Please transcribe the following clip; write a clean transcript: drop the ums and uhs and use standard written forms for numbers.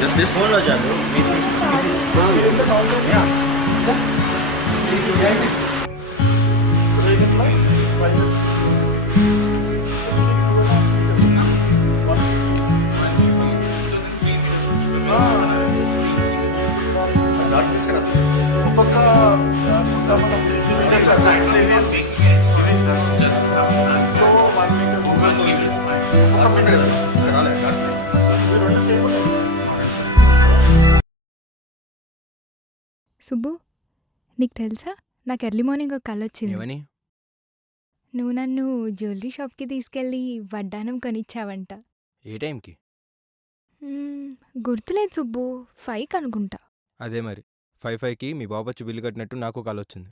Just this one or Jadu? Subbu, నీకు తెలుసా నాకు ఎర్లీ మార్నింగ్ ఒక కల వచ్చింది. ఏమని? నువ్వు నన్ను జ్యువెలరీ షాప్కి తీసుకెళ్ళి వడ్డానం కొనిచ్చావంట. ఏ టైంకి? గుర్తులేదు సుబ్బు, 5కి అనుకుంటా. అదే మరి 5:05కి మీ బాబు వచ్చి బిల్లు కట్టినట్టు నాకు కాల్ వచ్చింది.